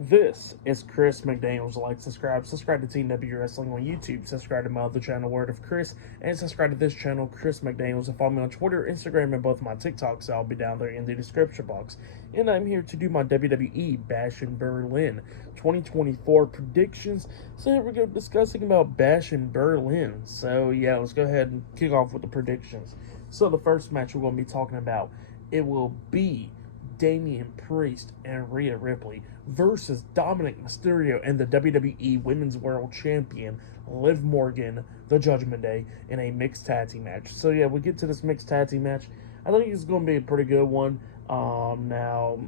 This is Chris McDaniels. Like, subscribe to Team W Wrestling on YouTube, subscribe to my other channel, Word of Chris, and subscribe to this channel, Chris McDaniels, and follow me on Twitter, Instagram, and both my TikToks. I'll be down there in the description box. And I'm here to do my WWE Bash in Berlin 2024 predictions. So here we go, discussing about Bash in Berlin. So yeah, let's go ahead and kick off with the predictions. So the first match we're going to be talking about, it will be Damian Priest and Rhea Ripley versus Dominic Mysterio and the WWE Women's World Champion Liv Morgan, the Judgment Day, in a mixed tag team match. So yeah, we get to this mixed tag team match. I think it's going to be a pretty good one. Now,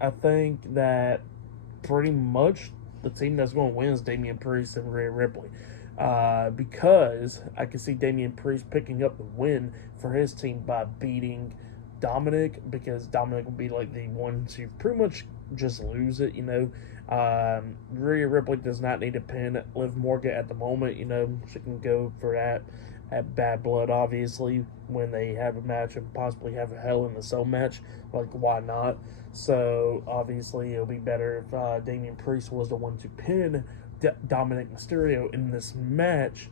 I think that pretty much the team that's going to win is Damian Priest and Rhea Ripley. Because I can see Damian Priest picking up the win for his team by beating Dominic, because Dominic will be like the one to pretty much just lose it, Rhea Ripley does not need to pin Liv Morgan at the moment, she can go for that at Bad Blood, obviously, when they have a match and possibly have a Hell in the Cell match. Like, why not? So, obviously, it'll be better if Damian Priest was the one to pin Dominic Mysterio in this match.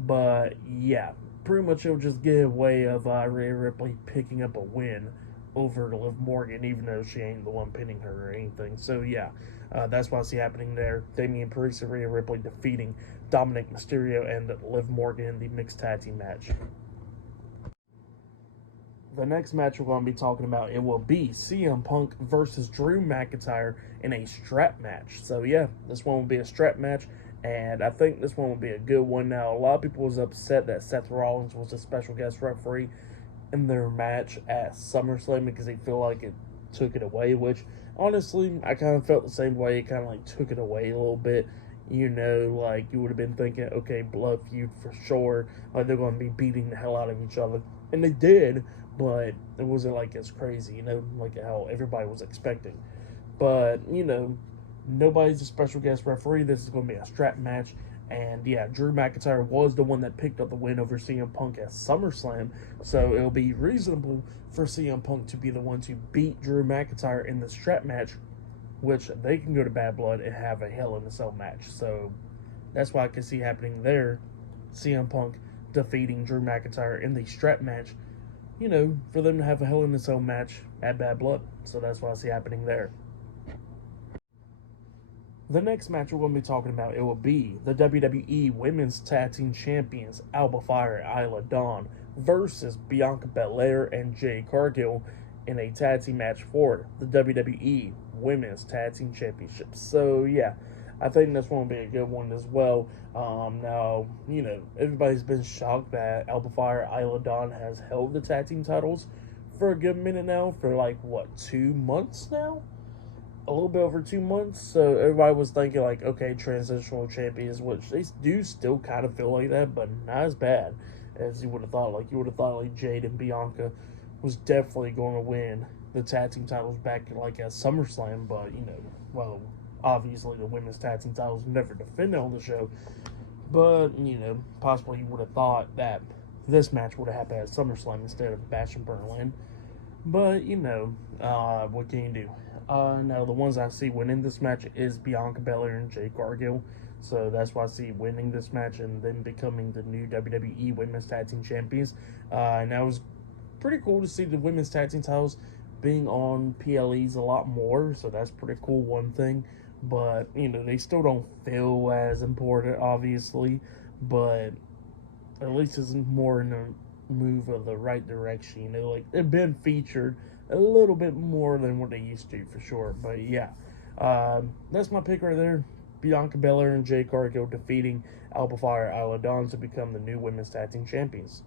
But, yeah, pretty much it'll just get a way of Rhea Ripley picking up a win over Liv Morgan, even though she ain't the one pinning her or anything. So yeah, that's what I see happening there. Damian Priest and Rhea Ripley defeating Dominic Mysterio and Liv Morgan in the mixed tag team match. The next match we're going to be talking about, it will be CM Punk versus Drew McIntyre in a strap match. So yeah, this one will be a strap match, and I think this one will be a good one. Now, a lot of people was upset that Seth Rollins was a special guest referee in their match at SummerSlam because they feel like it took it away, which honestly, I kind of felt the same way. It kind of like took it away a little bit. Like you would have been thinking, okay, blood feud for sure. Like they're going to be beating the hell out of each other. And they did, but it wasn't like as crazy, like how everybody was expecting. But, nobody's a special guest referee. This is going to be a strap match. And yeah, Drew McIntyre was the one that picked up the win over CM Punk at SummerSlam. So it'll be reasonable for CM Punk to be the one to beat Drew McIntyre in the strap match, which they can go to Bad Blood and have a Hell in a Cell match. So that's what I can see happening there. CM Punk defeating Drew McIntyre in the strap match, for them to have a Hell in a Cell match at Bad Blood. So that's what I see happening there. The next match we're going to be talking about, it will be the WWE Women's Tag Team Champions Alba Fire and Isla Dawn versus Bianca Belair and Jade Cargill in a tag team match for the WWE Women's Tag Team Championship. So yeah, I think this one will be a good one as well. Now, everybody's been shocked that Alba Fire Isla Dawn has held the tag team titles for a good minute now, for like, what, 2 months now? A little bit over 2 months. So everybody was thinking like, okay, transitional champions, which they do still kind of feel like that, but not as bad as you would have thought. Like you would have thought like Jade and Bianca was definitely going to win the tag team titles back like at SummerSlam, but well, obviously the women's tag team titles never defended on the show. But possibly you would have thought that this match would have happened at SummerSlam instead of Bash in Berlin. But what can you do? Now, the ones I see winning this match is Bianca Belair and Jade Cargill. So that's why I see winning this match and then becoming the new WWE Women's Tag Team Champions. And that was pretty cool to see the Women's Tag Team titles being on PLEs a lot more. So that's pretty cool, one thing. But, they still don't feel as important, obviously. But at least it's more in a move of the right direction. Like they've been featured a little bit more than what they used to, for sure. But yeah, that's my pick right there. Bianca Belair and Jade Cargill defeating Alba Fire Isla Dawn to become the new Women's Tag Team Champions.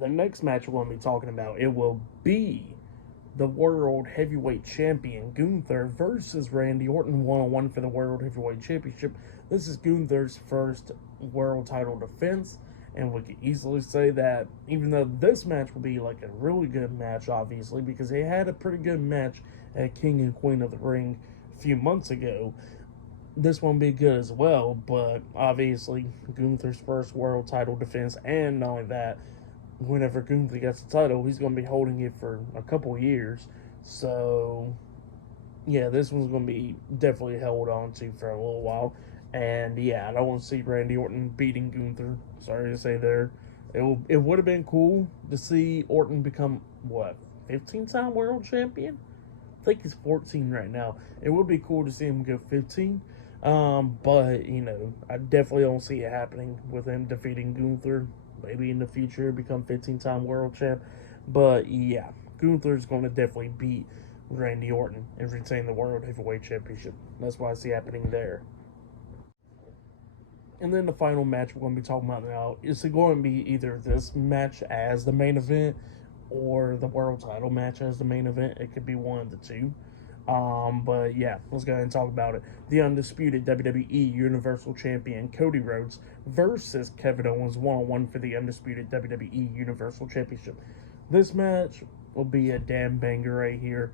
The next match we're going to be talking about, it will be the World Heavyweight Champion Gunther versus Randy Orton one-on-one for the World Heavyweight Championship. This is Gunther's first world title defense, and we can easily say that even though this match will be like a really good match, obviously, because they had a pretty good match at King and Queen of the Ring a few months ago, this won't be good as well. But obviously, Gunther's first world title defense, and not only that, whenever Gunther gets the title, he's going to be holding it for a couple years. So yeah, this one's going to be definitely held on to for a little while. And yeah, I don't want to see Randy Orton beating Gunther. Sorry to say there. It would have been cool to see Orton become, what, 15-time world champion? I think he's 14 right now. It would be cool to see him go 15. But, I definitely don't see it happening with him defeating Gunther. Maybe in the future become 15-time world champ. But yeah, Gunther's going to definitely beat Randy Orton and retain the World Heavyweight Championship. That's what I see happening there. And then the final match we're going to be talking about now is going to be either this match as the main event or the world title match as the main event. It could be one of the two. But yeah, let's go ahead and talk about it. The undisputed WWE Universal Champion Cody Rhodes versus Kevin Owens one-on-one for the undisputed WWE Universal Championship. This match will be a damn banger right here.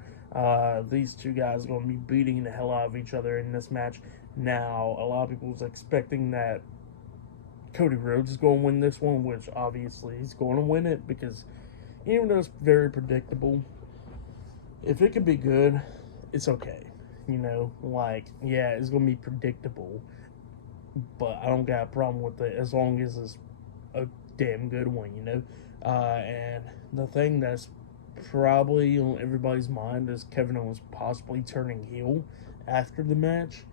These two guys are going to be beating the hell out of each other in this match. Now, a lot of people was expecting that Cody Rhodes is going to win this one, which obviously he's going to win it because even though it's very predictable, if it could be good, it's okay. Yeah, it's going to be predictable, but I don't got a problem with it as long as it's a damn good one. And the thing that's probably on everybody's mind is Kevin Owens possibly turning heel after the match.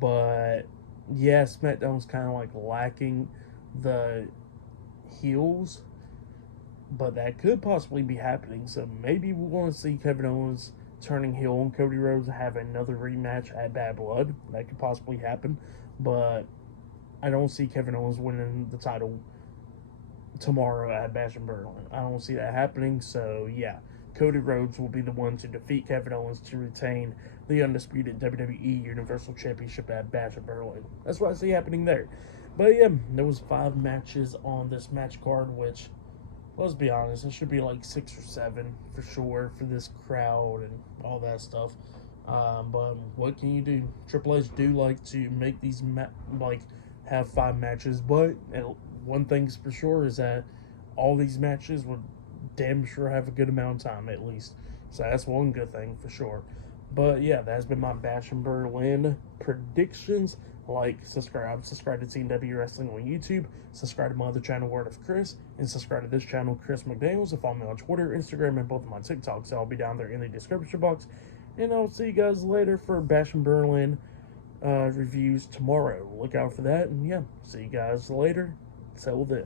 But yeah, SmackDown's kind of like lacking the heels, but that could possibly be happening. So maybe we're going to see Kevin Owens turning heel and Cody Rhodes have another rematch at Bad Blood. That could possibly happen, but I don't see Kevin Owens winning the title tomorrow at Bash in Berlin. I don't see that happening. So yeah, Cody Rhodes will be the one to defeat Kevin Owens to retain the undisputed WWE Universal Championship at Bash in Berlin. That's what I see happening there. But yeah, there was 5 matches on this match card, which, let's be honest, it should be like 6 or 7 for sure for this crowd and all that stuff. But what can you do? Triple H do like to make these have 5 matches, but one thing's for sure is that all these matches would damn sure have a good amount of time at least. So that's one good thing for sure. But yeah, that's been my Bash in Berlin predictions. Like, subscribe to Team W Wrestling on YouTube, subscribe to my other channel, Word of Chris, and subscribe to this channel, Chris McDaniels, and follow me on Twitter, Instagram, and both of my TikToks. So I'll be down there in the description box. And I'll see you guys later for Bash in Berlin reviews tomorrow. Look out for that. And yeah, see you guys later. Till then.